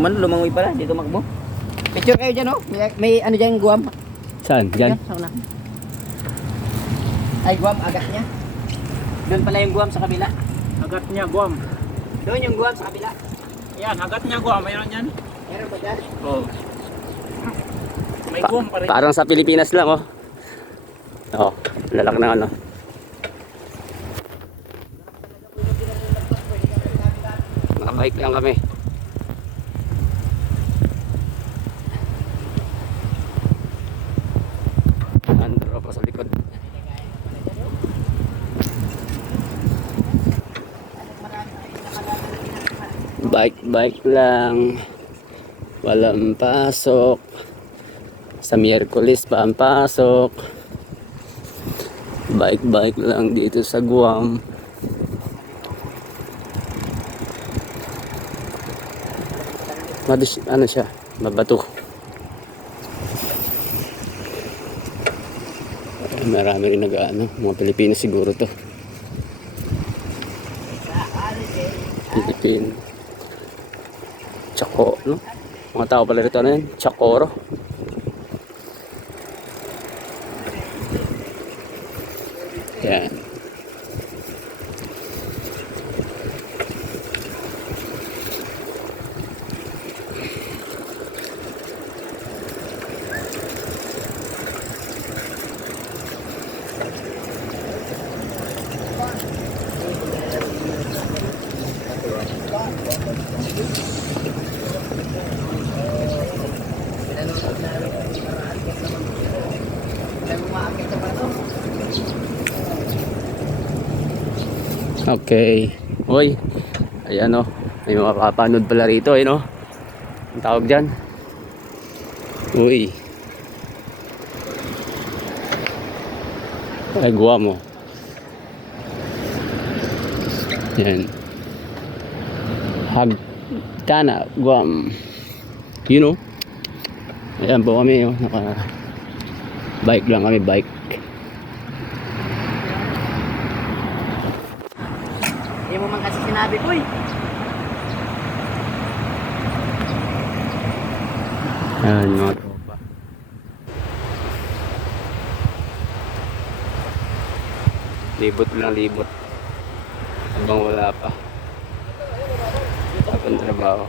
Man, lumangoy pala, dito makbo. Picture kayo dyan, oh. May ano dyan, guwam. Saan? Diyan? Sa una. Ay, guwam, agat niya. Doon pala yung guwam sa kabila. Hagat niya, guam. Doon yung guwam sa kabila. Yan, hagat niya, guam. Mayroon yan. Meron ba dyan? Oo. May guam pa rin. Parang sa Pilipinas lang, oh. Oh, lalak na ano. Nakabike lang kami. Andro pa sa likod. Bike lang. Walang pasok. Sa Miyerkules pa ang pasok. Bike lang dito sa Guam. Ano siya? Mabato. Marami rin nag-ano. Mga Pilipino siguro to. Pilipino. Chako, no? Mga tao pala rito, ano yan? Chakoro. Yan. Okay. Hoy. Ayan, oh. May makapanood pala rito, eh, no? Ang tawag dyan. Uy. Ay, Guam, oh. Yan. Hagkana, Guam. You know? Ayan po kami, oh. Bike lang kami, bike. Hindi mo man kasi sinabi ko, eh. Ayan, mga tropa. Libot lang, libot. Habang wala pa. Habang trabaho.